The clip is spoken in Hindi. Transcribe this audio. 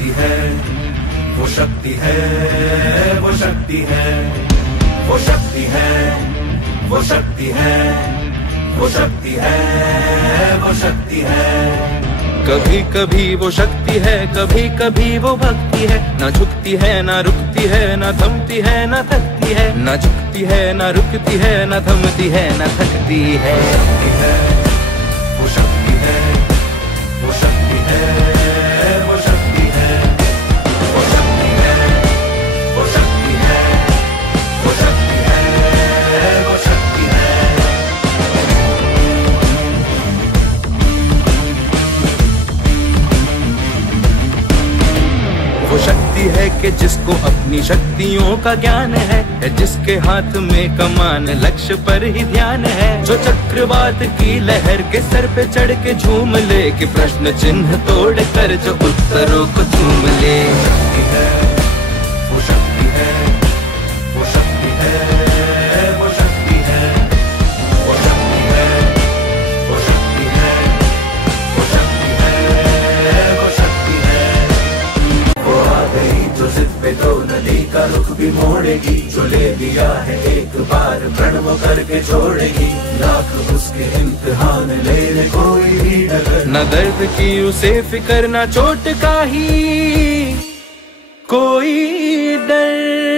शक्ति है, वो शक्ति है, वो शक्ति है, वो शक्ति है, वो शक्ति है, वो शक्ति है, वो शक्ति है। कभी कभी वो शक्ति है, कभी कभी वो भक्ति है। ना झुकती है ना रुकती है, ना थमती है ना थकती है, ना झुकती है ना रुकती है, ना थमती है ना थकती है। वो शक्ति है, वो शक्ति है, वो शक्ति है, वो शक्ति है, वो शक्ति है, वो शक्ति है, वो शक्ति है। वो शक्ति है कि जिसको अपनी शक्तियों का ज्ञान है, जिसके हाथ में कमान लक्ष्य पर ही ध्यान है, जो चक्रवात की लहर के सर पे चढ़ के झूम ले, कि प्रश्न चिन्ह तोड़ कर जो उत्तरों को चूम ले। वो शक्ति है, वो शक्ति है, वो शक्ति है, वो शक्ति है, वो शक्ति है, वो शक्ति है, वो शक्ति है। वो आ गई जो जिद पे तो नदी का रुख भी मोड़ेगी, जो ले लिया है एक बार प्रण वो करके छोड़ेगी। लाख उसके इम्तिहान ले ले कोई भी डगर, न दर्द की उसे फिक्र, न चोट का ही कोई डर।